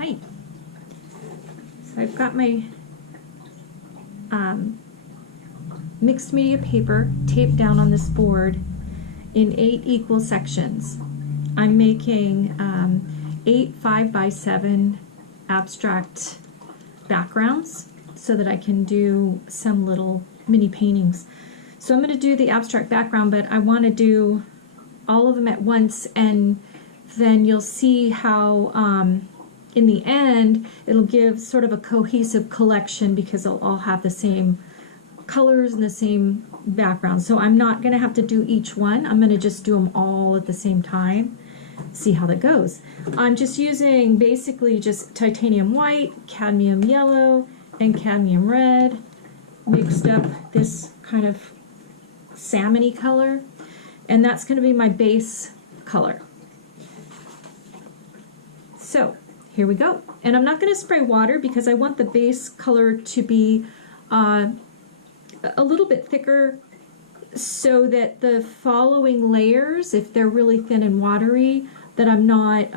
height. So I've got my mixed media paper taped down on this board in 8 equal sections. I'm making 8 5x7 abstract backgrounds so that I can do some little mini paintings. So I'm going to do the abstract background, but I want to do all of them at once, and then you'll see how in the end it'll give sort of a cohesive collection because they'll all have the same colors and the same background. So I'm not going to have to do each one. I'm going to just do them all at the same time. See how that goes. I'm just using basically just titanium white, cadmium yellow, and cadmium red mixed up this kind of salmon-y color, and that's going to be my base color. So here we go. And I'm not going to spray water because I want the base color to be a little bit thicker so that the following layers, if they're really thin and watery, that I'm not,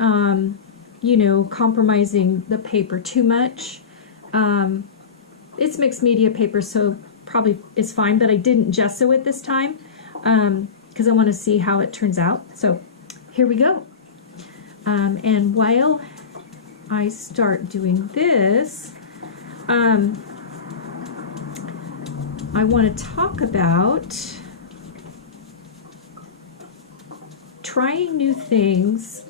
you know, compromising the paper too much. It's mixed media paper, so probably it's fine, but I didn't gesso it this time because I want to see how it turns out. So here we go. And while I start doing this, I want to talk about trying new things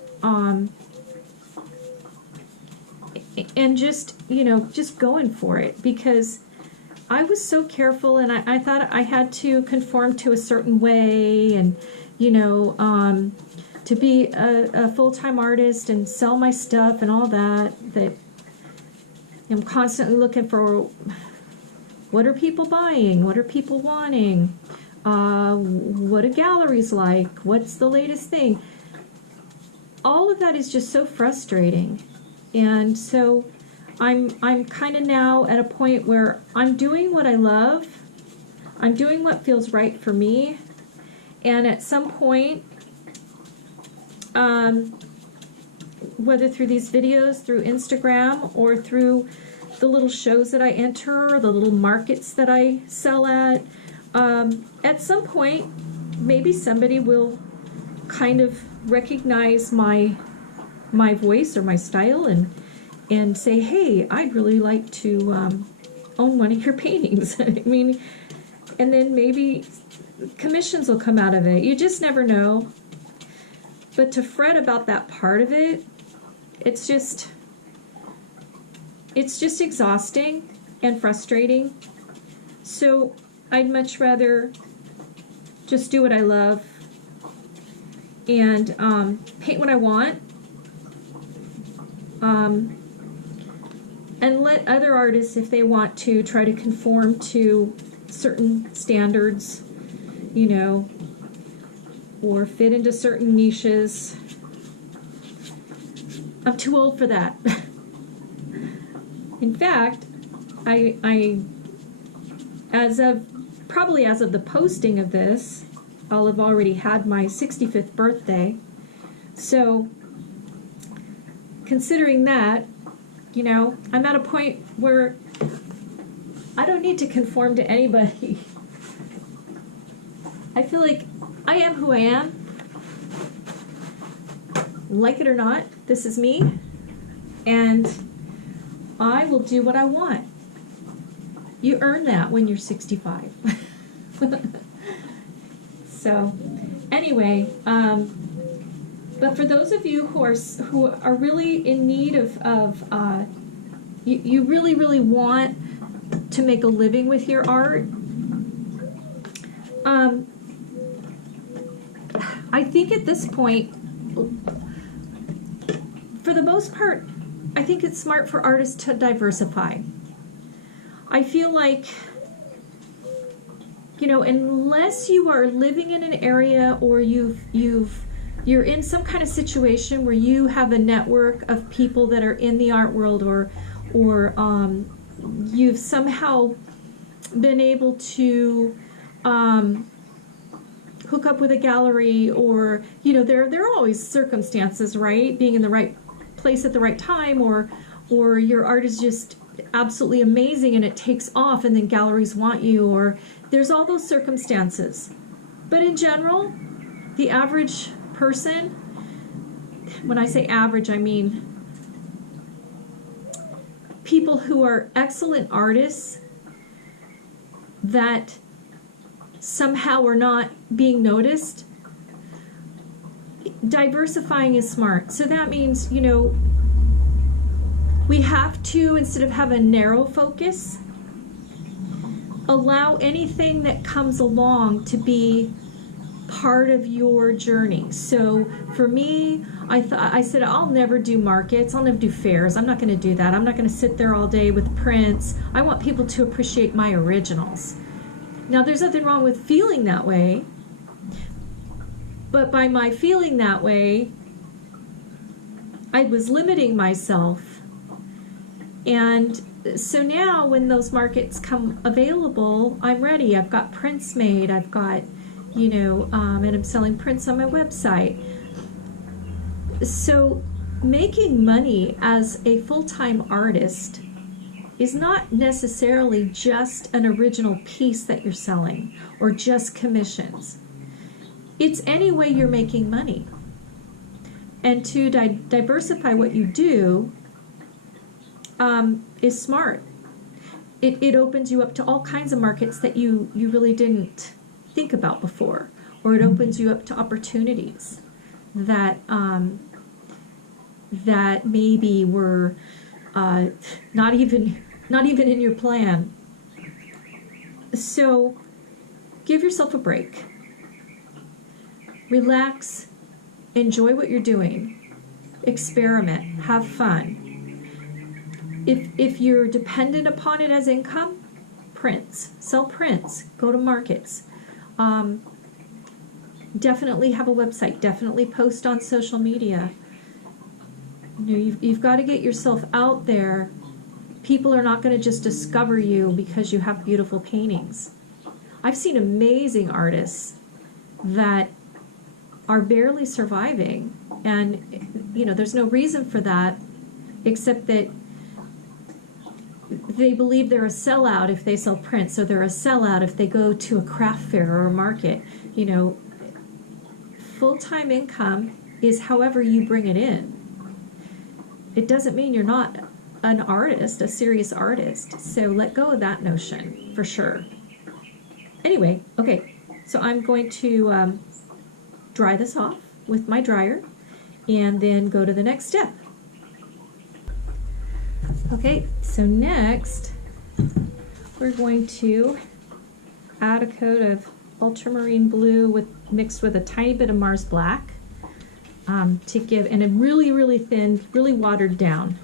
and just, you know, just going for it, because I was so careful and I thought I had to conform to a certain way and, you know, to be a full-time artist and sell my stuff and all that, that I'm constantly looking for what are people buying, what are people wanting, what are galleries like, what's the latest thing. All of that is just so frustrating. And so I'm kind of now at a point where I'm doing what I love, I'm doing what feels right for me, and at some point, whether through these videos, through Instagram, or through the little shows that I enter, the little markets that I sell at some point, maybe somebody will kind of recognize my voice or my style and say, hey, I'd really like to own one of your paintings. I mean, and then maybe commissions will come out of it. You just never know. But to fret about that part of it, it's just exhausting and frustrating. So I'd much rather just do what I love and paint what I want, and let other artists, if they want to, try to conform to certain standards, you know, or fit into certain niches. I'm too old for that. In fact, I probably as of the posting of this, I'll have already had my 65th birthday. So considering that, you know, I'm at a point where I don't need to conform to anybody. I feel like I am who I am. Like it or not, this is me, and I will do what I want. You earn that when you're 65. So, anyway, but for those of you who are really in need of you really want to make a living with your art, I think at this point, for the most part, I think it's smart for artists to diversify. I feel like, you know, unless you are living in an area or you're in some kind of situation where you have a network of people that are in the art world, or you've somehow been able to hook up with a gallery, or, you know, there are always circumstances, right? Being in the right place at the right time, or or your art is just absolutely amazing and it takes off and then galleries want you, or there's all those circumstances. But in general, the average person, when I say average, I mean people who are excellent artists that somehow are not being noticed. Diversifying is smart. So that means, you know, we have to, instead of have a narrow focus, allow anything that comes along to be part of your journey. So for me, I said, I'll never do markets, I'll never do fairs, I'm not going to do that. I'm not going to sit there all day with prints. I want people to appreciate my originals. Now, there's nothing wrong with feeling that way, but by my feeling that way, I was limiting myself. And so now when those markets come available, I'm ready. I've got prints made, I've got, you know, and I'm selling prints on my website. So making money as a full-time artist is not necessarily just an original piece that you're selling or just commissions. It's any way you're making money. And to diversify what you do is smart. It opens you up to all kinds of markets that you really didn't think about before, or it opens you up to opportunities that that maybe were not even in your plan. So give yourself a break. Relax, enjoy what you're doing, experiment, have fun. If you're dependent upon it as income, prints, sell prints, go to markets. Definitely have a website, definitely post on social media. You know, you've got to get yourself out there. People are not going to just discover you because you have beautiful paintings. I've seen amazing artists that are barely surviving, and you know, there's no reason for that except that they believe they're a sellout if they sell prints, or they're a sellout if they go to a craft fair or a market. You know, full-time income is however you bring it in. It doesn't mean you're not an artist, a serious artist. So let go of that notion for sure. Anyway, okay, so I'm going to dry this off with my dryer and then go to the next step. Okay, so next we're going to add a coat of ultramarine blue mixed with a tiny bit of Mars Black to give, and a really, really thin, really watered down.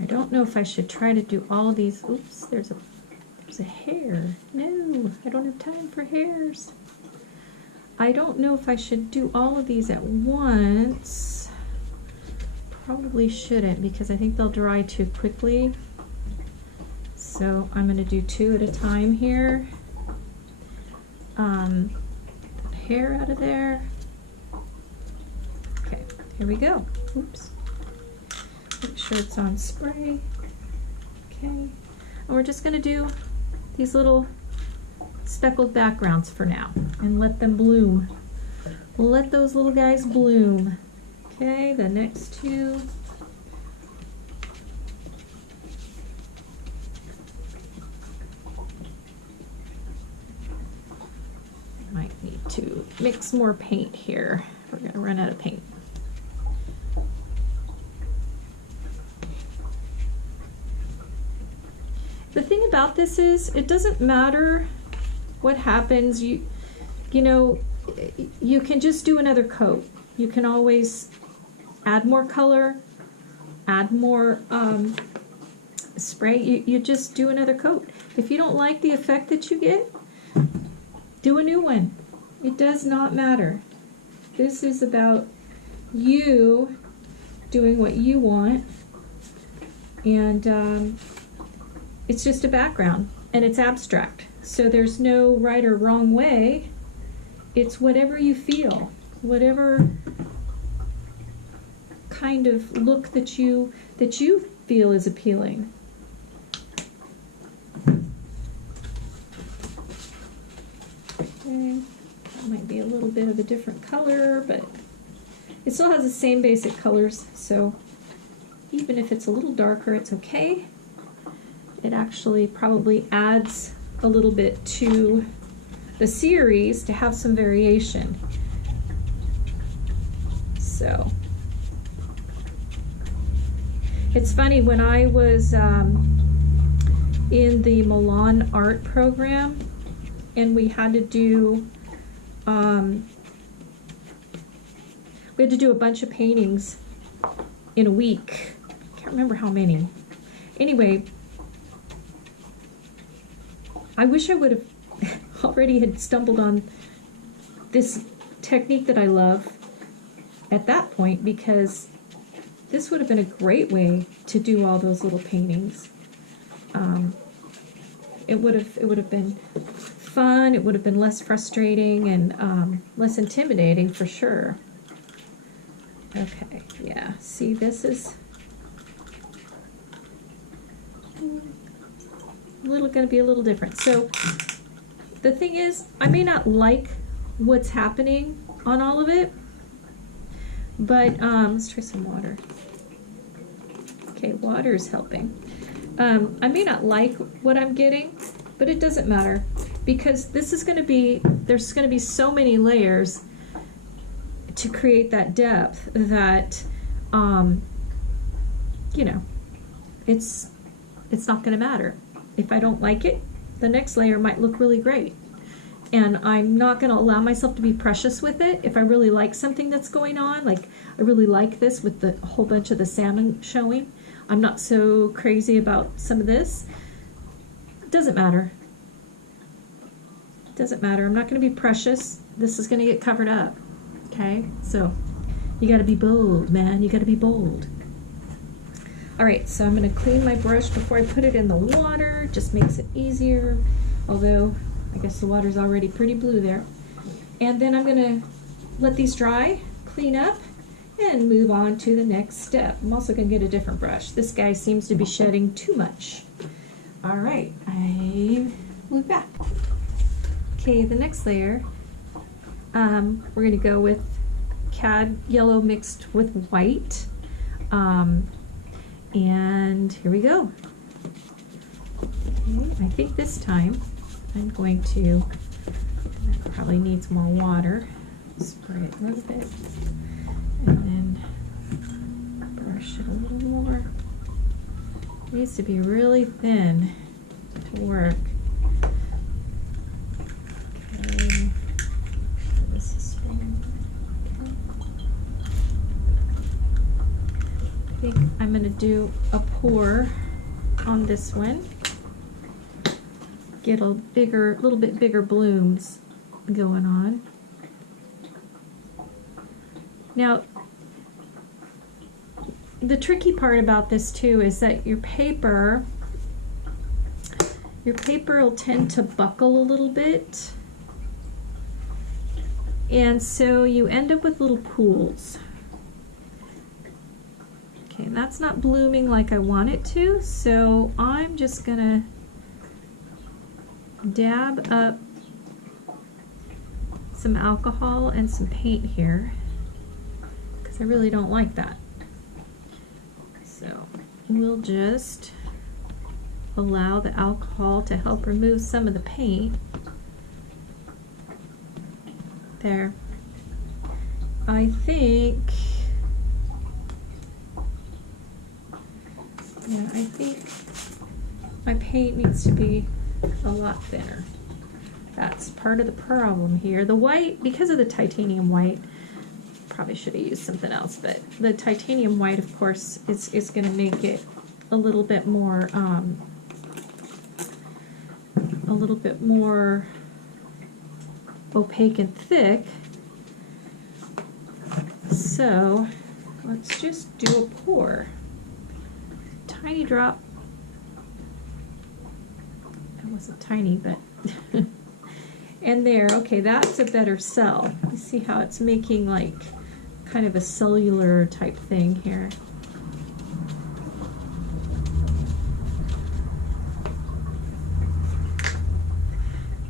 I don't know if I should try to do all of these. Oops, there's a hair. No, I don't have time for hairs. I don't know if I should do all of these at once. Probably shouldn't, because I think they'll dry too quickly. So I'm going to do 2 at a time here. Hair out of there. Okay, here we go. Oops. Make sure it's on spray. Okay, and we're just going to do these little speckled backgrounds for now and let them bloom. We'll let those little guys bloom. Okay, the next 2. Might need to mix more paint here. We're going to run out of paint. The thing about this is, it doesn't matter what happens. You know, you can just do another coat. You can always add more color, add more spray. You just do another coat. If you don't like the effect that you get, do a new one. It does not matter. This is about you doing what you want, and it's just a background, and it's abstract. So there's no right or wrong way. it's whatever you feel, whatever kind of look that you feel is appealing. Okay, that might be a little bit of a different color, but it still has the same basic colors, so even if it's a little darker, it's okay. It actually probably adds a little bit to the series to have some variation. So it's funny, when I was in the Milan art program and we had to do a bunch of paintings in a week. I can't remember how many. Anyway, I wish I would have already had stumbled on this technique that I love at that point, because this would have been a great way to do all those little paintings. It would have been fun. It would have been less frustrating and less intimidating for sure. Okay, yeah. See, this is going to be a little different. So the thing is, I may not like what's happening on all of it, but let's try some water. Okay, water is helping. I may not like what I'm getting, but it doesn't matter, because this is going to be, there's going to be so many layers to create that depth that, you know, it's not going to matter. If I don't like it, the next layer might look really great. And I'm not going to allow myself to be precious with it. If I really like something that's going on, like I really like this with the whole bunch of the salmon showing, I'm not so crazy about some of this. It doesn't matter. It doesn't matter. I'm not going to be precious. This is going to get covered up. Okay? So you got to be bold, man. You got to be bold. All right, so I'm going to clean my brush before I put it in the water. Just makes it easier. Although I guess the water's already pretty blue there. And then I'm going to let these dry, clean up, and move on to the next step. I'm also going to get a different brush. This guy seems to be shedding too much. All right, I move back. Okay, the next layer, we're going to go with cad yellow mixed with white. And here we go. Okay, I think this time I'm going to, that probably needs more water. Spray it a little bit. And then brush it a little more. It needs to be really thin to work. Okay. This is thin. I think I'm going to do a pour on this one. Get a little bit bigger blooms going on. Now, the tricky part about this too is that your paper will tend to buckle a little bit, and so you end up with little pools. Okay, and that's not blooming like I want it to, so I'm just gonna dab up some alcohol and some paint here, because I really don't like that. So we'll just allow the alcohol to help remove some of the paint. There. I think my paint needs to be a lot thinner. That's part of the problem here. The white, because of the titanium white, probably should have used something else, but the titanium white, of course, is going to make it a little bit more opaque and thick. So let's just do a pour. Tiny drop. That wasn't tiny, but And there, okay, that's a better cell. You see how it's making like kind of a cellular type thing here.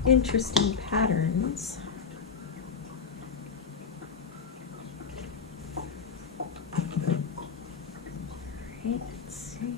Interesting patterns. Right, let's see.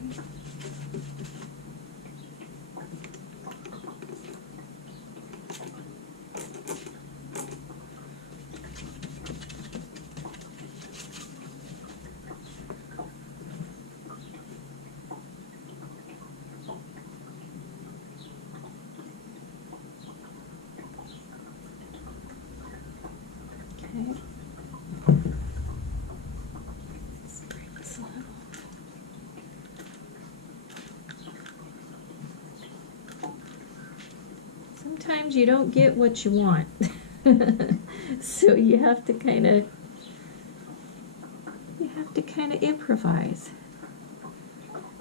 Sometimes you don't get what you want. So you have to kind of improvise.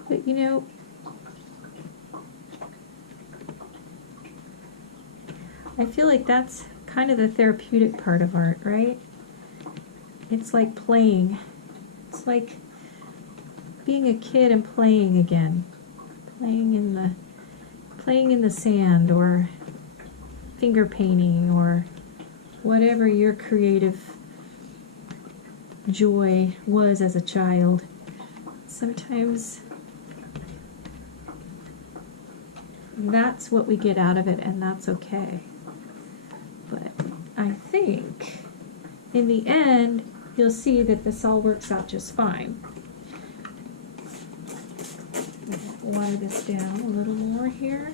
But you know, I feel like that's kind of the therapeutic part of art, right? It's like playing. It's like being a kid and playing again. Playing in the sand, or finger painting, or whatever your creative joy was as a child. Sometimes that's what we get out of it, and that's okay. But I think in the end, you'll see that this all works out just fine. Water this down a little more here.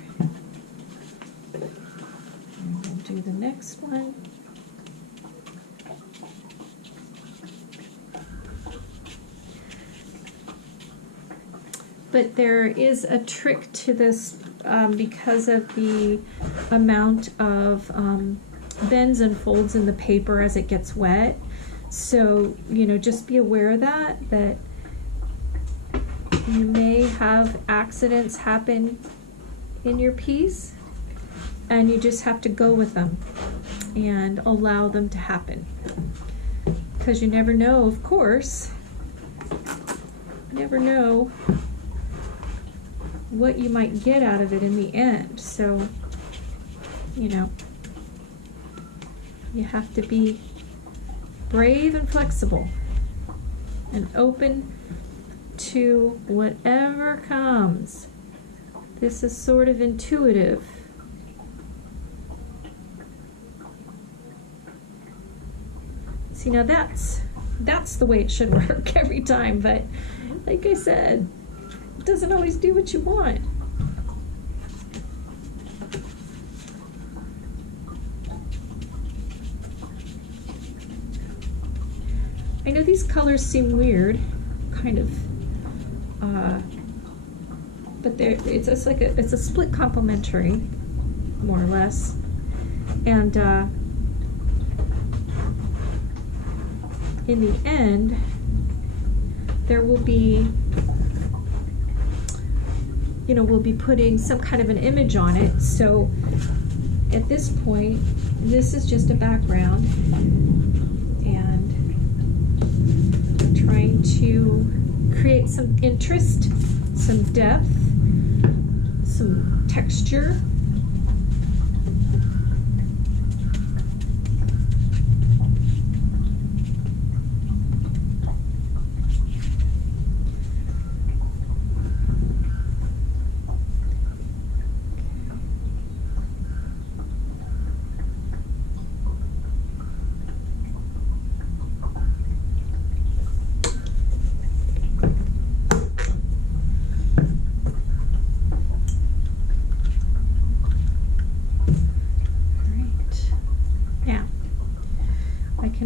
And we'll do the next one. But there is a trick to this because of the amount of bends and folds in the paper as it gets wet. So, you know, just be aware of that you may have accidents happen in your piece, and you just have to go with them and allow them to happen. Because you never know, of course, you never know what you might get out of it in the end. So, you know, you have to be brave and flexible and open to whatever comes. This is sort of intuitive. See, now that's the way it should work every time, but like I said, it doesn't always do what you want. I know these colors seem weird, kind of, but it's just like it's a split complementary, more or less, and in the end, there will be, you know, we'll be putting some kind of an image on it. So at this point, this is just a background, and I'm trying to create some interest, some depth, some texture.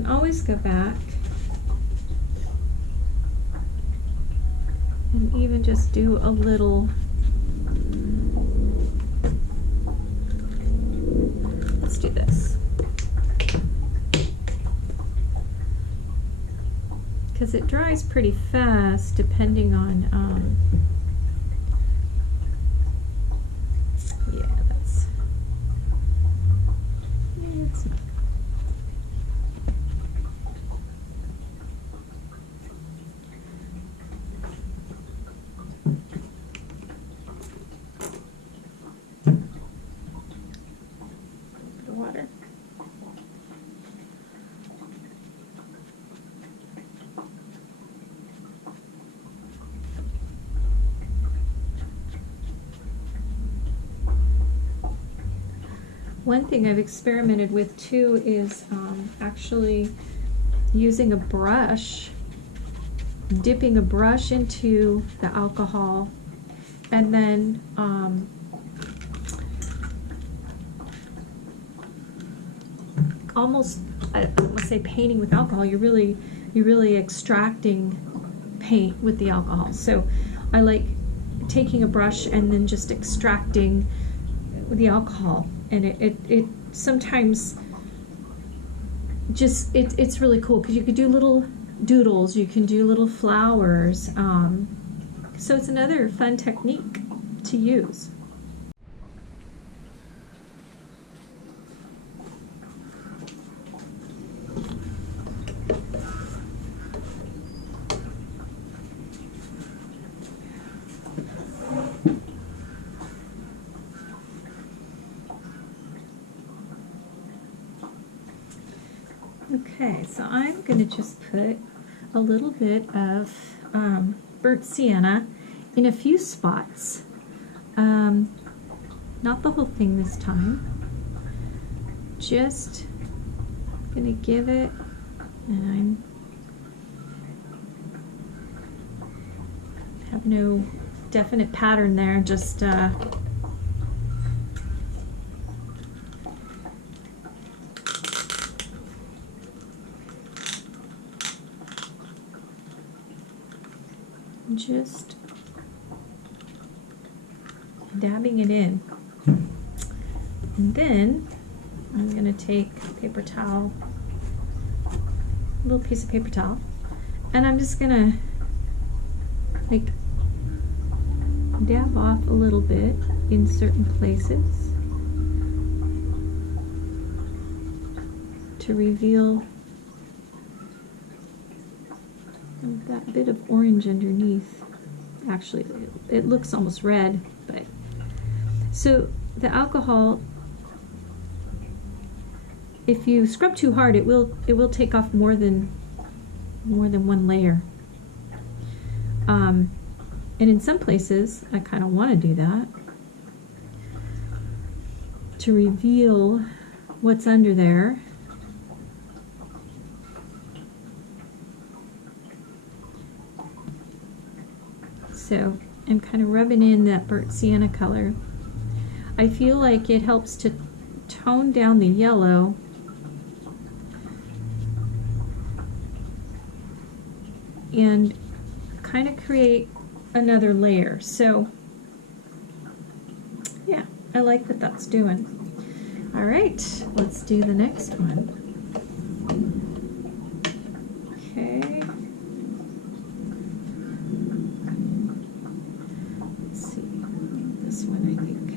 Always go back and even just do a little, let's do this, because it dries pretty fast depending on yeah, One thing I've experimented with too is actually using a brush, dipping a brush into the alcohol, and then almost, I don't want to say painting with alcohol, you're really extracting paint with the alcohol. So I like taking a brush and then just extracting the alcohol, and it sometimes just it's really cool because you could do little doodles, you can do little flowers, so it's another fun technique to use. Okay, so I'm going to just put a little bit of burnt sienna in a few spots. Not the whole thing this time. Just going to give it, and I have no definite pattern there, just just dabbing it in. And then I'm going to take a paper towel, a little piece of paper towel, and I'm just going to like dab off a little bit in certain places to reveal that bit of orange underneath. Actually, it looks almost red, but so the alcohol, if you scrub too hard, it will take off more than one layer. And in some places, I kind of want to do that to reveal what's under there. So I'm kind of rubbing in that burnt sienna color. I feel like it helps to tone down the yellow and kind of create another layer. So yeah, I like what that's doing. All right, let's do the next one. Okay. Let's see. This one, I think,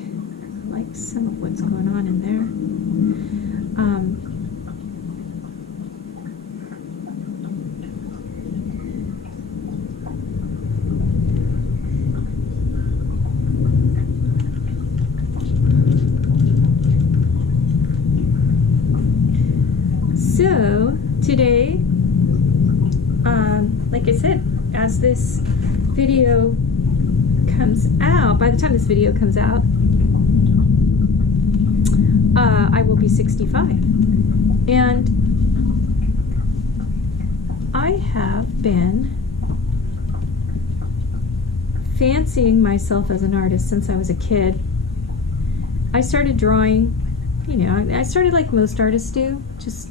I like some of what's going on in there. So today, like I said, as this video comes out, by the time this video comes out, I will be 65. And I have been fancying myself as an artist since I was a kid. I started drawing, you know, I started like most artists do, just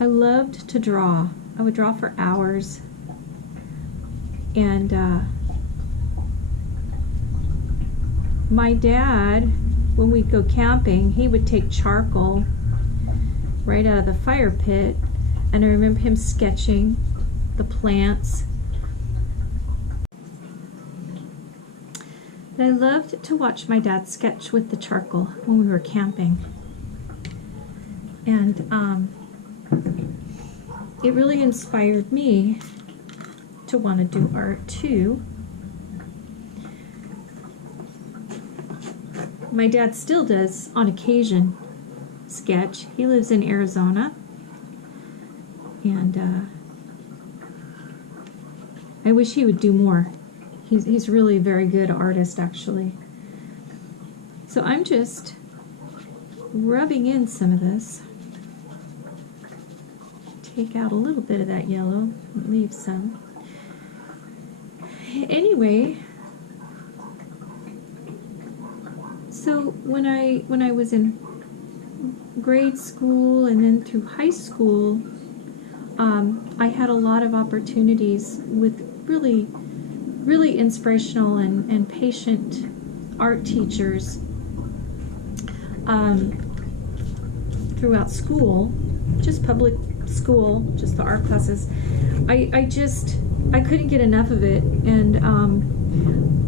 I loved to draw. I would draw for hours, and my dad, when we'd go camping, he would take charcoal right out of the fire pit, and I remember him sketching the plants. And I loved to watch my dad sketch with the charcoal when we were camping, and it really inspired me to want to do art too. My dad still does, on occasion, sketch. He lives in Arizona, and I wish he would do more. He's really a very good artist, actually. So I'm just rubbing in some of this. Take out a little bit of that yellow, leave some. Anyway, so when I was in grade school and then through high school, I had a lot of opportunities with really, really inspirational and patient art teachers throughout school, just public school, just the art classes. I couldn't get enough of it, and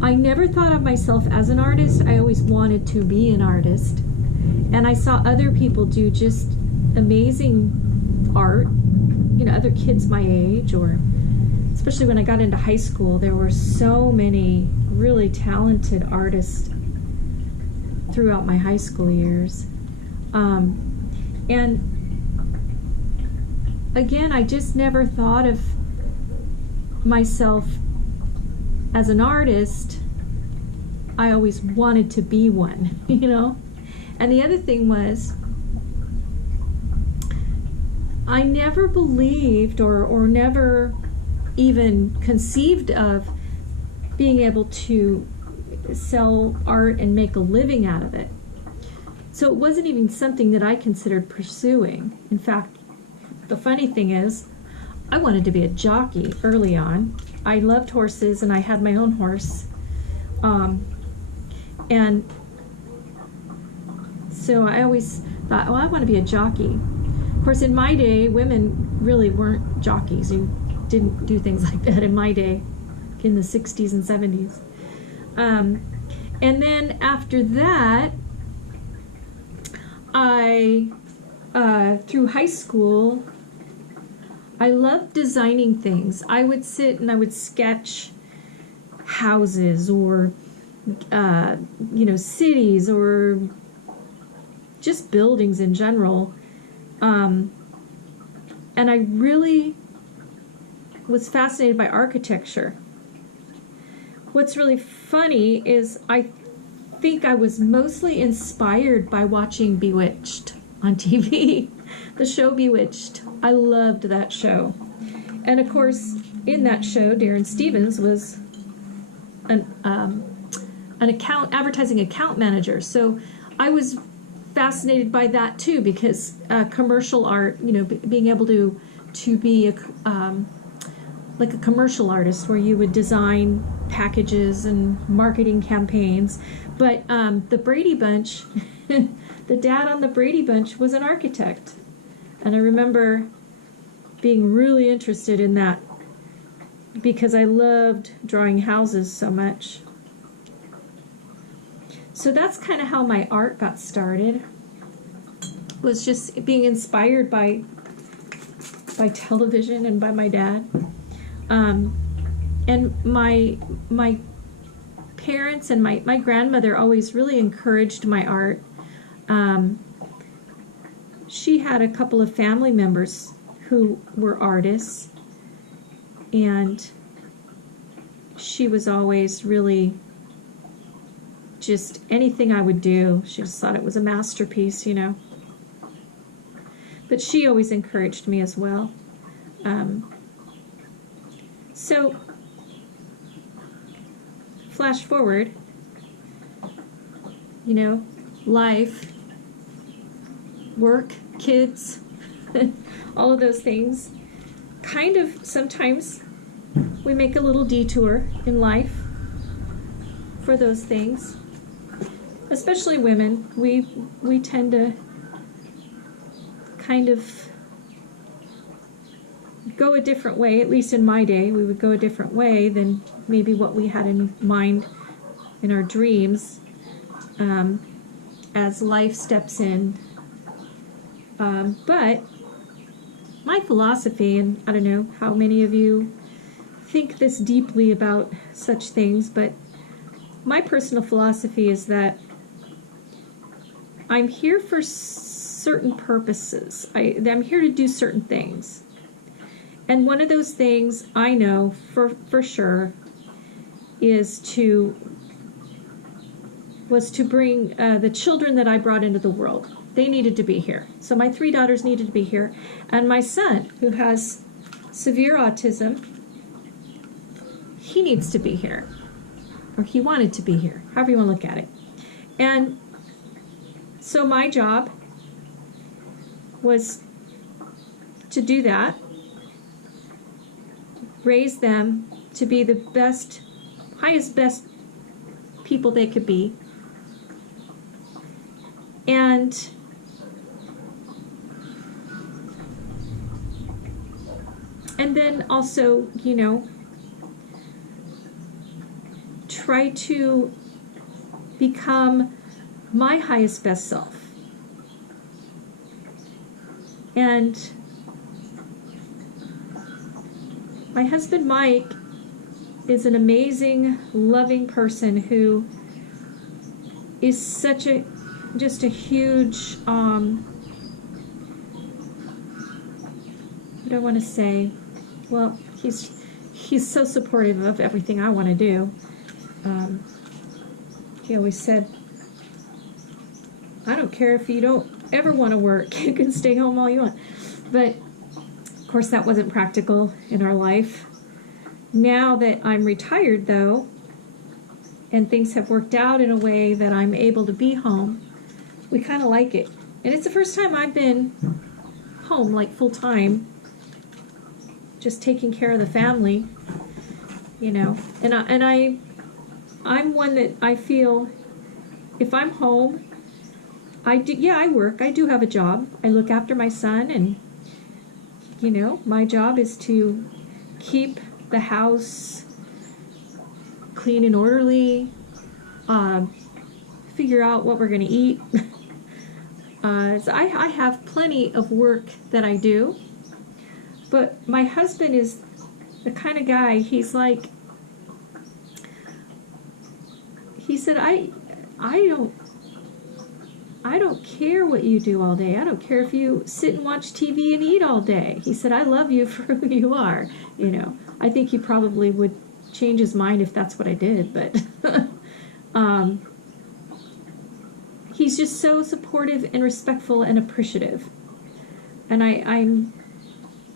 I never thought of myself as an artist. I always wanted to be an artist, and I saw other people do just amazing art, other kids my age, or especially when I got into high school, there were so many really talented artists throughout my high school years. And again, I just never thought of myself as an artist. I always wanted to be one, And the other thing was, I never believed or never even conceived of being able to sell art and make a living out of it. So it wasn't even something that I considered pursuing. In fact, the funny thing is, I wanted to be a jockey early on. I loved horses, and I had my own horse. And so I always thought, I want to be a jockey. Of course, in my day, women really weren't jockeys. You didn't do things like that in my day, in the 60s and 70s. And then after that, through high school, I loved designing things. I would sit and I would sketch houses or, cities or just buildings in general. And I really was fascinated by architecture. What's really funny is I think I was mostly inspired by watching Bewitched on TV, the show Bewitched. I loved that show. And of course, in that show, Darren Stevens was an advertising account manager. So I was fascinated by that too, because commercial art, being able to be like a commercial artist, where you would design packages and marketing campaigns. But the Brady Bunch, the dad on the Brady Bunch was an architect. And I remember being really interested in that because I loved drawing houses so much. So that's kind of how my art got started, was just being inspired by television and by my dad. And my parents and my grandmother always really encouraged my art. She had a couple of family members who were artists, and she was always really just anything I would do, she just thought it was a masterpiece, But she always encouraged me as well. So, flash forward, life, work, kids, all of those things. Kind of sometimes we make a little detour in life for those things. Especially women, we tend to kind of go a different way. At least in my day, we would go a different way than maybe what we had in mind in our dreams, as life steps in. But my philosophy, and I don't know how many of you think this deeply about such things, but my personal philosophy is that I'm here for certain purposes. I'm here to do certain things. And one of those things I know for sure was to bring the children that I brought into the world. they needed to be here. So my 3 daughters needed to be here. And my son, who has severe autism, he needs to be here. Or he wanted to be here, however you want to look at it. And so my job was to do that, raise them to be the best, best people they could be. And then also, you know, try to become my highest best self. And my husband Mike is an amazing, loving person who is such a, just a huge, what do I want to say? Well, he's so supportive of everything I want to do. He always said, I don't care if you don't ever want to work, you can stay home all you want. But of course that wasn't practical in our life. Now that I'm retired though, and things have worked out in a way that I'm able to be home, we kind of like it. And it's the first time I've been home like full time, just taking care of the family, you know. And I'm one that I feel if I'm home, I work. I do have a job. I look after my son, and you know, my job is to keep the house clean and orderly, figure out what we're going to eat. So I have plenty of work that I do, but my husband is the kind of guy, he's like, he said, I don't care what you do all day. I don't care if you sit and watch TV and eat all day. He said, I love you for who you are. You know, I think he probably would change his mind if that's what I did, but he's just so supportive and respectful and appreciative. And I'm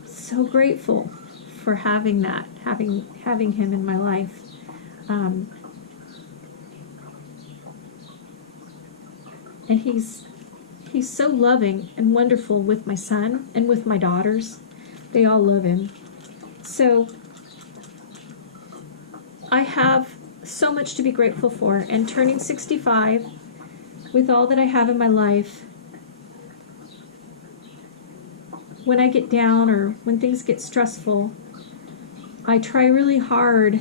so grateful for having that, having him in my life. And he's so loving and wonderful with my son and with my daughters. They all love him. So I have so much to be grateful for. And turning 65, with all that I have in my life, when I get down or when things get stressful, I try really hard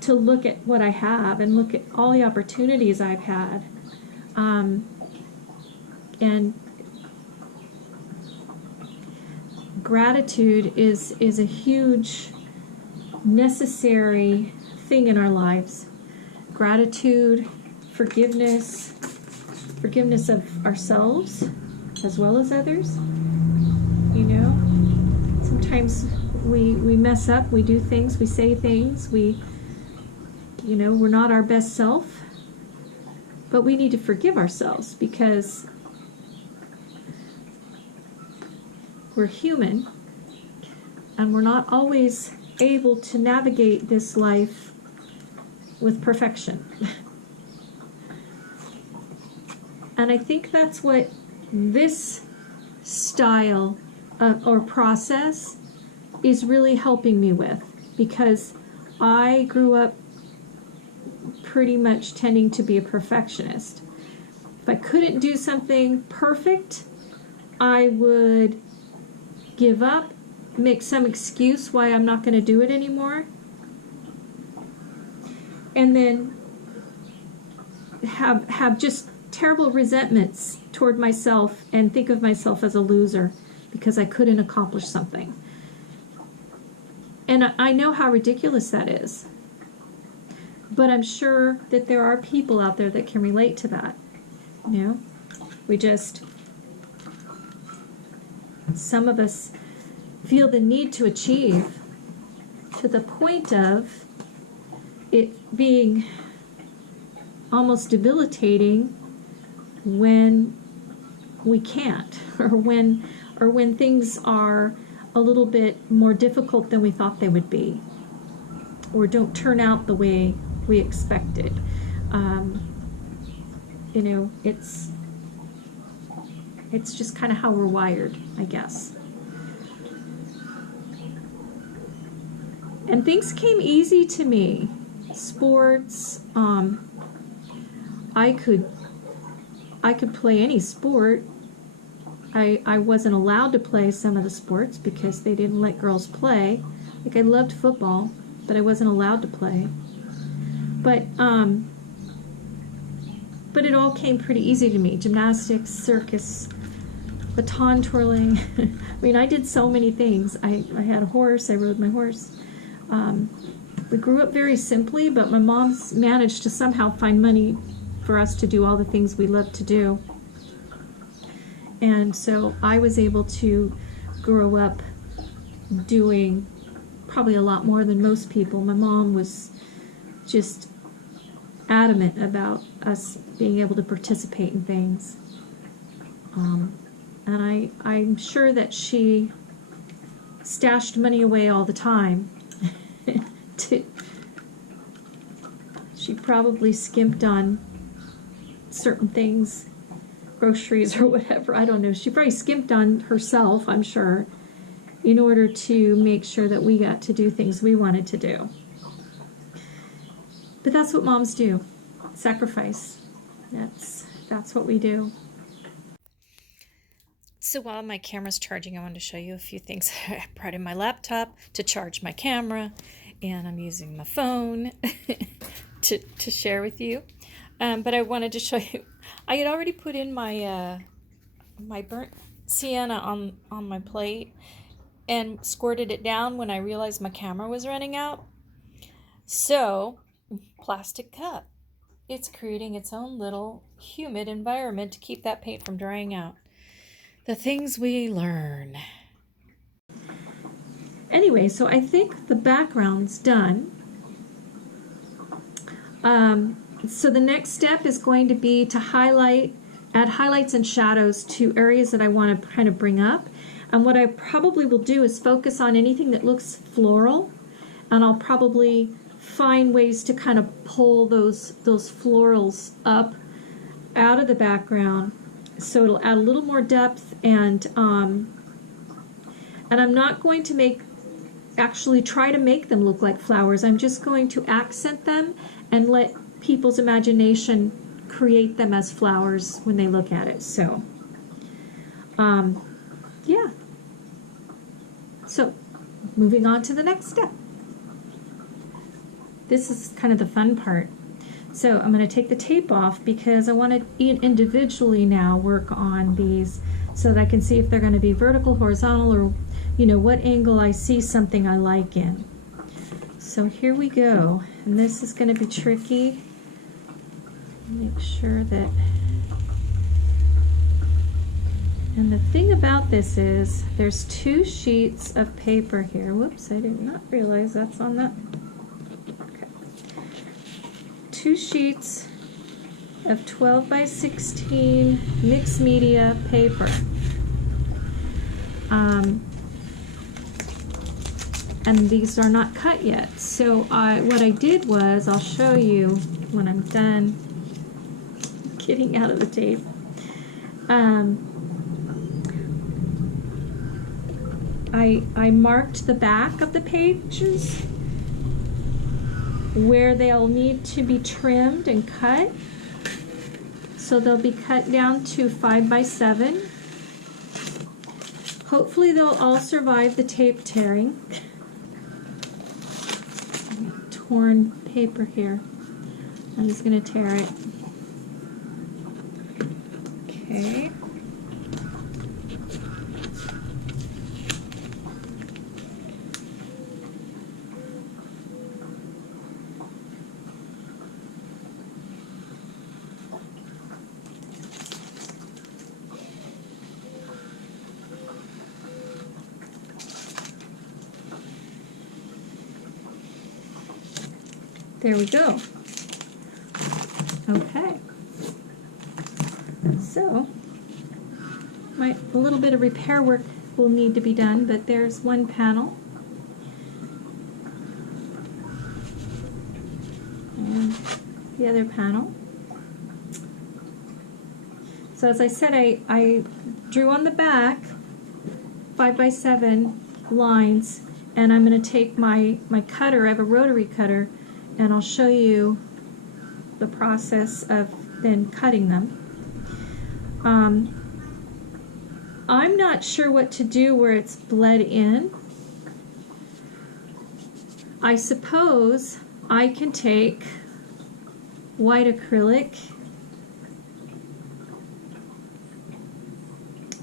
to look at what I have and look at all the opportunities I've had. And gratitude is a huge, necessary thing in our lives. Gratitude, forgiveness of ourselves as well as others. You know, sometimes we mess up, we do things, we say things, we're not our best self, but we need to forgive ourselves because we're human, and we're not always able to navigate this life with perfection. And I think that's what this style or process is really helping me with, because I grew up pretty much tending to be a perfectionist. If I couldn't do something perfect, I would give up, make some excuse why I'm not going to do it anymore, and then have just terrible resentments toward myself and think of myself as a loser because I couldn't accomplish something. And I know how ridiculous that is, but I'm sure that there are people out there that can relate to that. You know, some of us feel the need to achieve to the point of it being almost debilitating when we can't, or when things are a little bit more difficult than we thought they would be, or don't turn out the way we expected. You know, it's just kind of how we're wired, I guess. And things came easy to me. Sports, I could play any sport. I wasn't allowed to play some of the sports because they didn't let girls play. Like, I loved football, but I wasn't allowed to play. But it all came pretty easy to me. Gymnastics, circus, baton twirling. I mean, I did so many things. I had a horse. I rode my horse. We grew up very simply, but my mom's managed to somehow find money for us to do all the things we love to do. And so I was able to grow up doing probably a lot more than most people. My mom was just adamant about us being able to participate in things. And I'm sure that she stashed money away all the time. She probably skimped on certain things, groceries or whatever, I don't know. She probably skimped on herself, I'm sure, in order to make sure that we got to do things we wanted to do. But that's what moms do. Sacrifice. That's what we do. So while my camera's charging, I wanted to show you a few things I brought in my laptop to charge my camera, and I'm using my phone to share with you. But I wanted to show you, I had already put in my my burnt sienna on my plate and squirted it down when I realized my camera was running out. So, plastic cup. It's creating its own little humid environment to keep that paint from drying out. The things we learn. Anyway, so I think the background's done. So the next step is going to be to add highlights and shadows to areas that I want to kind of bring up. And what I probably will do is focus on anything that looks floral, and I'll probably find ways to kind of pull those florals up out of the background, so it'll add a little more depth. And I'm not going to actually try to make them look like flowers. I'm just going to accent them and let people's imagination create them as flowers when they look at it. So, yeah. So, moving on to the next step. This is kind of the fun part. So I'm going to take the tape off because I want to individually now work on these so that I can see if they're going to be vertical, horizontal, or, you know, what angle I see something I like in. So here we go. And this is going to be tricky. Make sure that... And the thing about this is there's 2 sheets of paper here. Whoops, I did not realize that's on that. 2 sheets of 12 by 16 mixed media paper. And these are not cut yet. So what I did was, I'll show you when I'm done getting out of the tape. I marked the back of the pages where they'll need to be trimmed and cut. So they'll be cut down to 5 by 7. Hopefully they'll all survive the tape tearing. Torn paper here. I'm just going to tear it. Okay. There we go. Okay. So a little bit of repair work will need to be done, but there's one panel. And the other panel. So as I said, I drew on the back 5x7 lines, and I'm going to take my cutter, I have a rotary cutter, and I'll show you the process of then cutting them. I'm not sure what to do where it's bled in. I suppose I can take white acrylic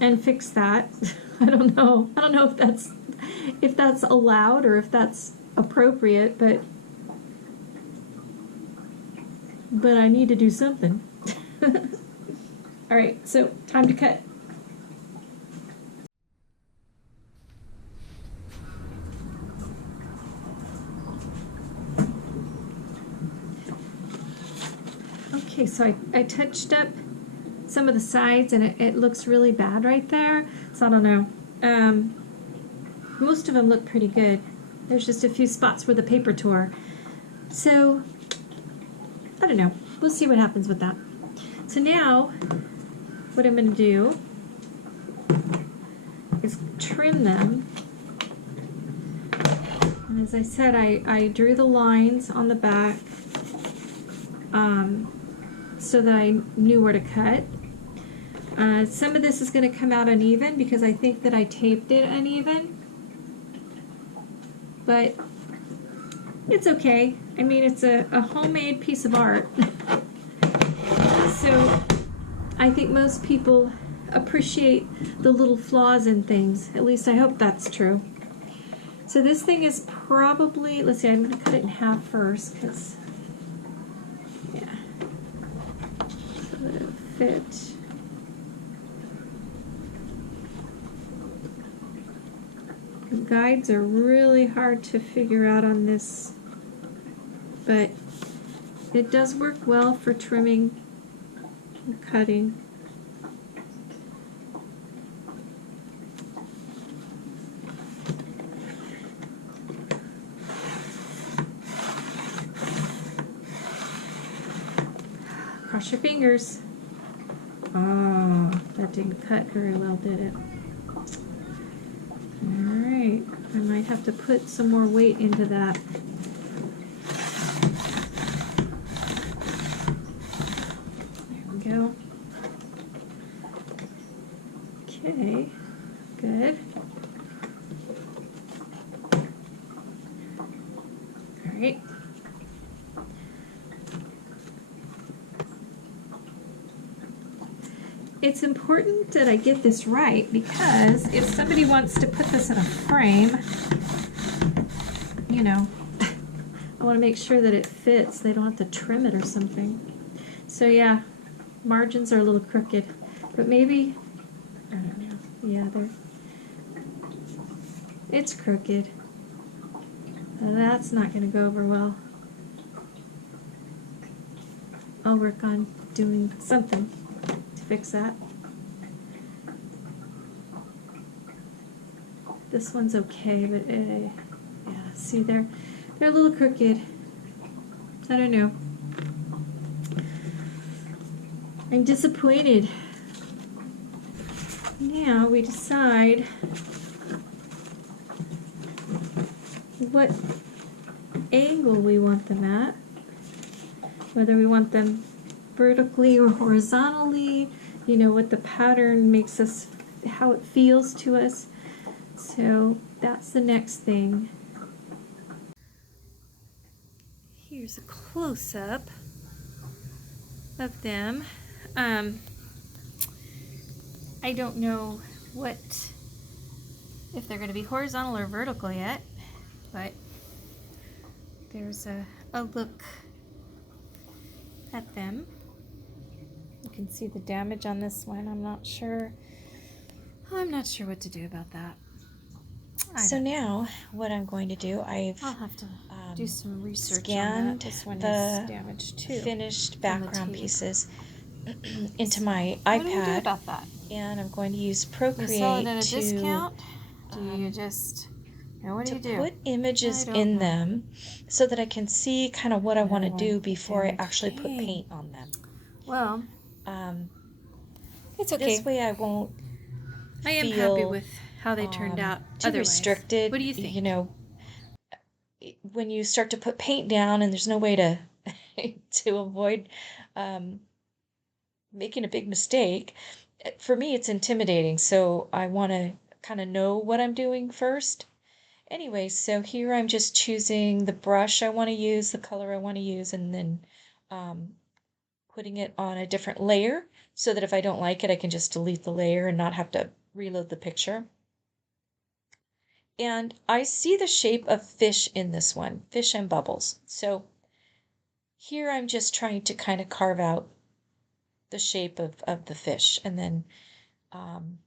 and fix that. I don't know if that's allowed or if that's appropriate, but I need to do something. All right, so time to cut. Okay, so I touched up some of the sides, and it looks really bad right there, so I don't know. Most of them look pretty good. There's just a few spots where the paper tore. So, I don't know. We'll see what happens with that. So now, what I'm going to do is trim them. And as I said, I drew the lines on the back so that I knew where to cut. Some of this is going to come out uneven because I think that I taped it uneven. But it's okay. I mean, it's a homemade piece of art. So I think most people appreciate the little flaws in things. At least I hope that's true. So this thing is probably, let's see, I'm going to cut it in half first because, yeah, so that it'll fit. The guides are really hard to figure out on this, but it does work well for trimming and cutting. Cross your fingers. Oh, that didn't cut very well, did it? Alright, I might have to put some more weight into that. There we go. Okay, good. Alright. It's important that I get this right because if somebody wants to put this in a frame, you know, I want to make sure that it fits. They don't have to trim it or something. So yeah, margins are a little crooked, but maybe, I don't know, yeah, it's crooked. That's not going to go over well. I'll work on doing something to fix that. This one's okay, but yeah, see, they're a little crooked. I don't know. I'm disappointed. Now we decide what angle we want them at, whether we want them vertically or horizontally, you know, what the pattern makes us, how it feels to us. So that's the next thing. Here's a close-up of them. I don't know if they're going to be horizontal or vertical yet, but there's a look at them. You can see the damage on this one. I'm not sure what to do about that. So now what I'm going to do, I'll have to do some research on that. scanned This one the is damaged too. finished background pieces into my What do you do iPad, about that? and I'm going to use You sell it Procreate at a to discount? Do you just, what do to you do? put images I don't in know. them so that I can see kind of what I want to do before I actually put Okay. paint on them. Well, Um, it's okay. this way I won't I am happy feel with how they turned out too otherwise. restricted. What do you think? You know, when you start to put paint down and there's no way to to avoid um, making a big mistake, for me it's intimidating. So I want to kind of know what I'm doing first. Anyway, so here I'm just choosing the brush I want to use, the color I want to use, and then um, putting it on a different layer so that if I don't like it, I can just delete the layer and not have to reload the picture. And I see the shape of fish in this one, fish and bubbles. So here I'm just trying to kind of carve out the shape of the fish. Um,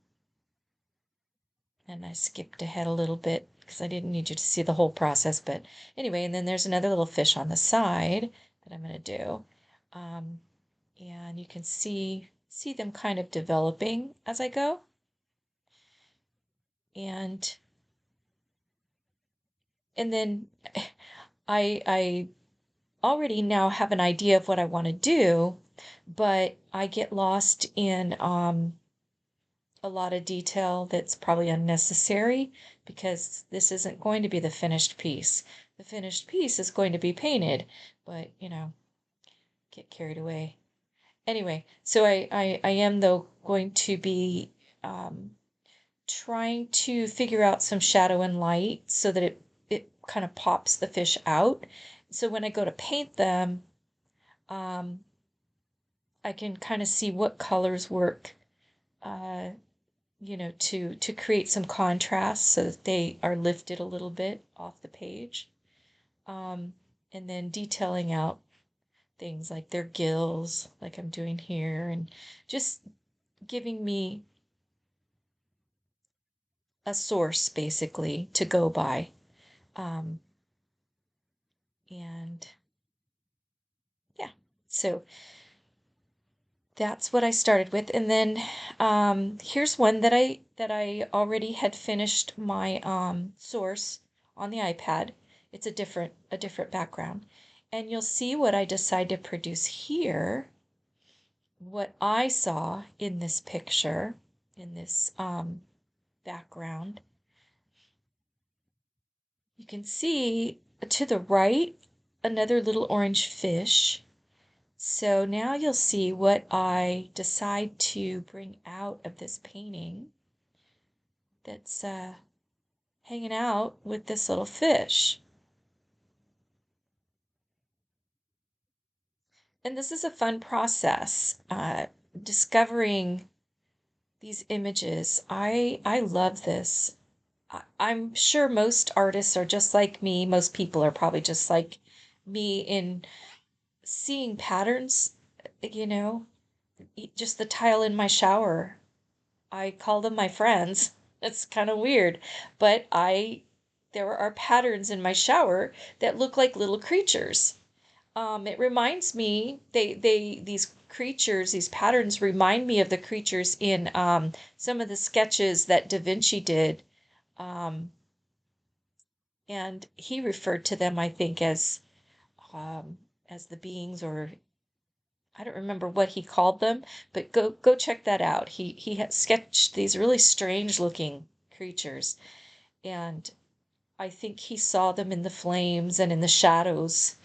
and I skipped ahead a little bit because I didn't need you to see the whole process. But anyway, and then there's another little fish on the side that I'm going to do. And you can see them kind of developing as I go. And then I already now have an idea of what I want to do, but I get lost in a lot of detail that's probably unnecessary because this isn't going to be the finished piece. The finished piece is going to be painted, but get carried away. Anyway, so I am though going to be trying to figure out some shadow and light so that it kind of pops the fish out. So when I go to paint them, um, I can kind of see what colors work, uh, to create some contrast so that they are lifted a little bit off the page. And then detailing out things like their gills, like I'm doing here, and just giving me a source basically to go by. Um, and yeah, so that's what I started with. And then here's one that I already had finished my source on the iPad. It's a different background. And you'll see what I decide to produce here, what I saw in this picture, in this background. You can see to the right another little orange fish. So now you'll see what I decide to bring out of this painting that's hanging out with this little fish. And this is a fun process, discovering these images. I love this. I'm sure most artists are just like me. Most people are probably just like me in seeing patterns, you know, just the tile in my shower. I call them my friends. It's kind of weird, but there are patterns in my shower that look like little creatures. It reminds me, these creatures, these patterns remind me of the creatures in some of the sketches that Da Vinci did. Um, and he referred to them, I think, as the beings, or I don't remember what he called them, but go check that out. He had sketched these really strange looking creatures, and I think he saw them in the flames and in the shadows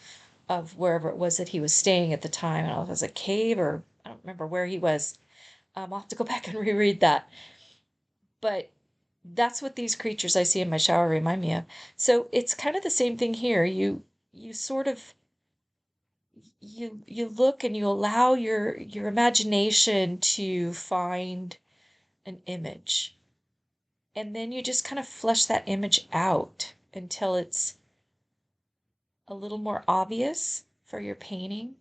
of wherever it was that he was staying at the time. I don't know if it was a cave or I don't remember where he was. I'll have to go back and reread that. But that's what these creatures I see in my shower remind me of. So it's kind of the same thing here. You sort of you look and you allow your imagination to find an image. And then you just kind of flesh that image out until it's a little more obvious for your painting.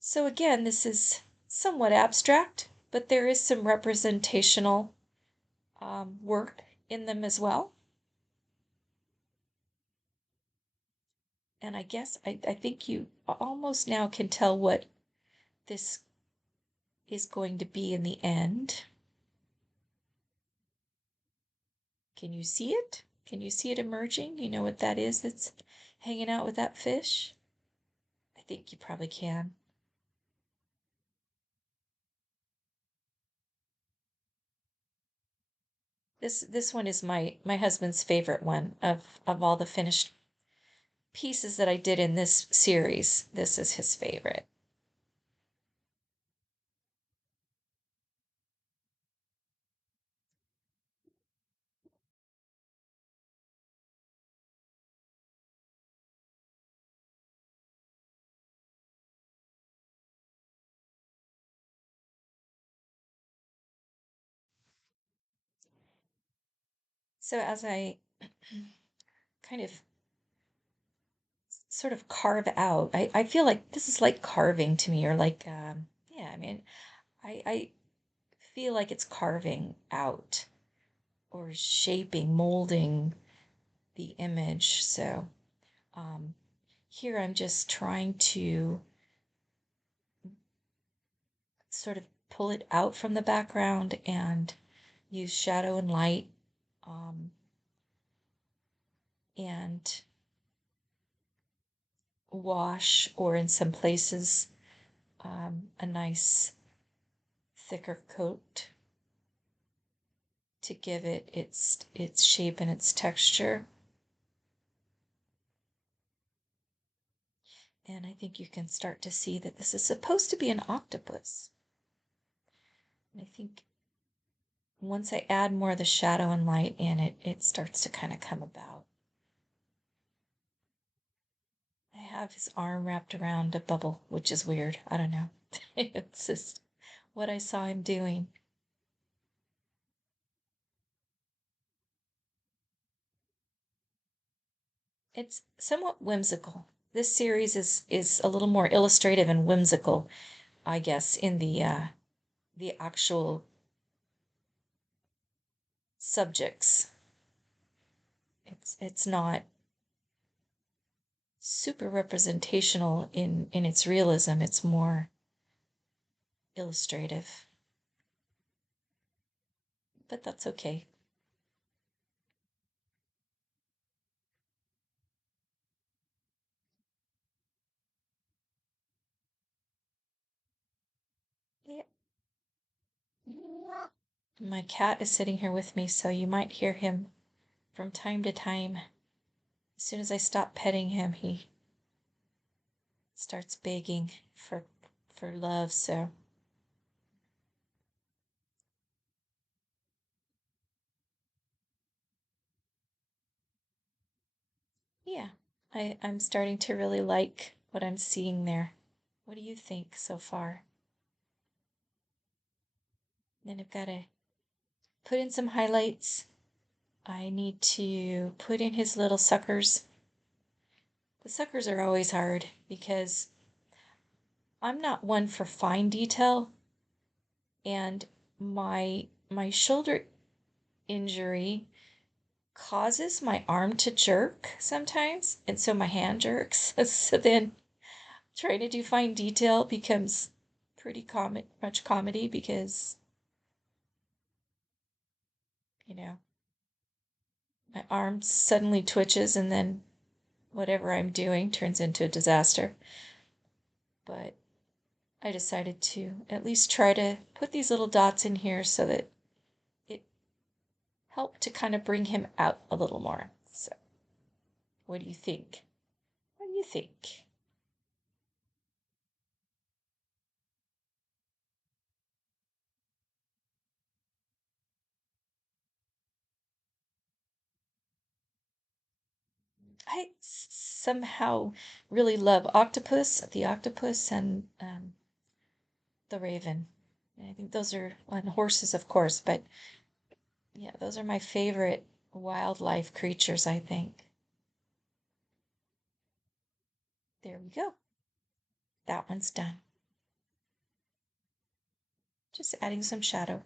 So again, this is somewhat abstract, but there is some representational work in them as well. And I guess I think you almost now can tell what this is going to be in the end. Can you see it? Can you see it emerging? You know what that is that's hanging out with that fish? I think you probably can. This one is my husband's favorite one of all the finished pieces that I did in this series. This is his favorite. So as I kind of sort of carve out, I feel like this is like carving to me, or like, yeah, I mean, I feel like it's carving out or shaping, molding the image. So um, here I'm just trying to sort of pull it out from the background and use shadow and light, and wash, or in some places, a nice thicker coat to give it its shape and its texture. And I think you can start to see that this is supposed to be an octopus. And I think once I add more of the shadow and light in it, it starts to kind of come about. I have his arm wrapped around a bubble, which is weird. I don't know. It's just what I saw him doing. It's somewhat whimsical. This series is a little more illustrative and whimsical, I guess, in the actual subjects. It's not super representational in its realism. It's more illustrative. But that's okay. Yeah. My cat is sitting here with me, so you might hear him from time to time. As soon as I stop petting him, he starts begging for love, so yeah. I'm starting to really like what I'm seeing there. What do you think so far? Then I've got to put in some highlights. I need to put in his little suckers. The suckers are always hard because I'm not one for fine detail, and my shoulder injury causes my arm to jerk sometimes, and so my hand jerks. So then trying to do fine detail becomes pretty much comedy, because you know my arm suddenly twitches, and then whatever I'm doing turns into a disaster. But I decided to at least try to put these little dots in here so that it helped to kind of bring him out a little more. So, what do you think? What do you think? I somehow really love the octopus, and the raven. I think those are, and horses, of course, but yeah, those are my favorite wildlife creatures, I think. There we go. That one's done. Just adding some shadow.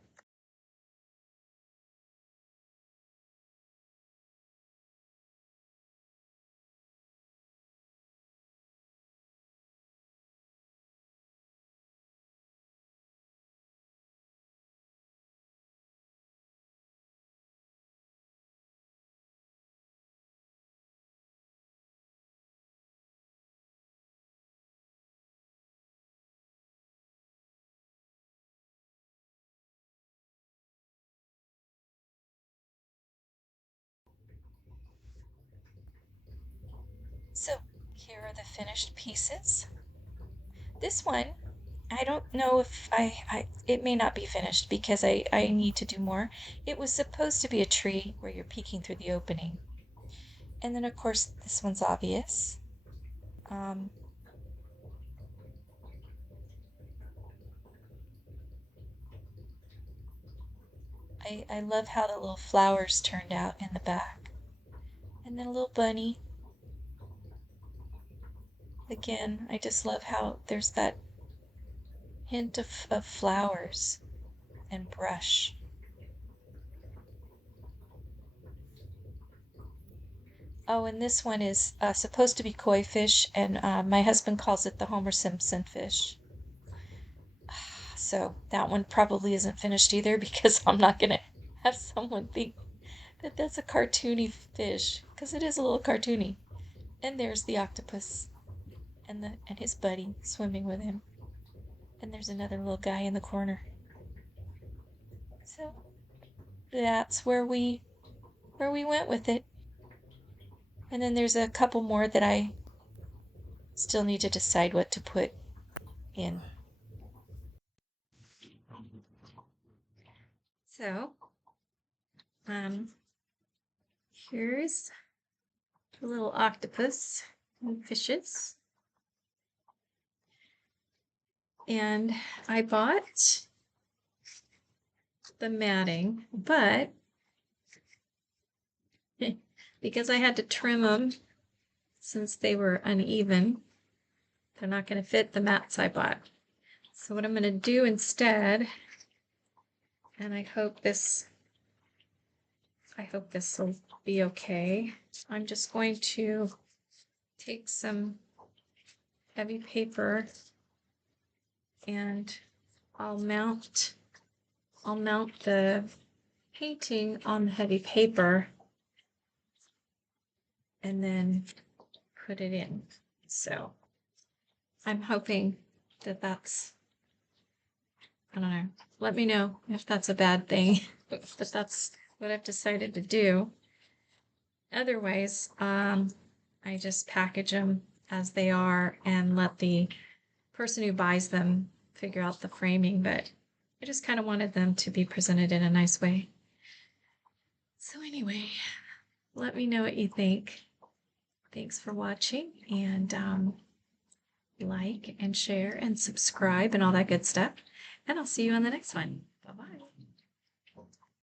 So here are the finished pieces. This one, I don't know if it may not be finished because I need to do more. It was supposed to be a tree where you're peeking through the opening. And then of course this one's obvious. Um, I love how the little flowers turned out in the back. And then a little bunny. Again, I just love how there's that hint of flowers and brush. Oh, and this one is supposed to be koi fish, and my husband calls it the Homer Simpson fish. So that one probably isn't finished either because I'm not gonna have someone think that that's a cartoony fish because it is a little cartoony. And there's the octopus and his buddy swimming with him. And there's another little guy in the corner. So that's where we went with it. And then there's a couple more that I still need to decide what to put in. So, um, here's a little octopus and fishes. And I bought the matting, but because I had to trim them since they were uneven, they're not going to fit the mats I bought. So what I'm going to do instead, and I hope this will be okay. I'm just going to take some heavy paper and I'll mount the painting on the heavy paper and then put it in. So I'm hoping that that's, I don't know, let me know if that's a bad thing, but that's what I've decided to do. Otherwise, I just package them as they are and let the person who buys them figure out the framing, but I just kind of wanted them to be presented in a nice way. So anyway, let me know what you think. Thanks for watching, and like and share and subscribe and all that good stuff. And I'll see you on the next one. Bye-bye.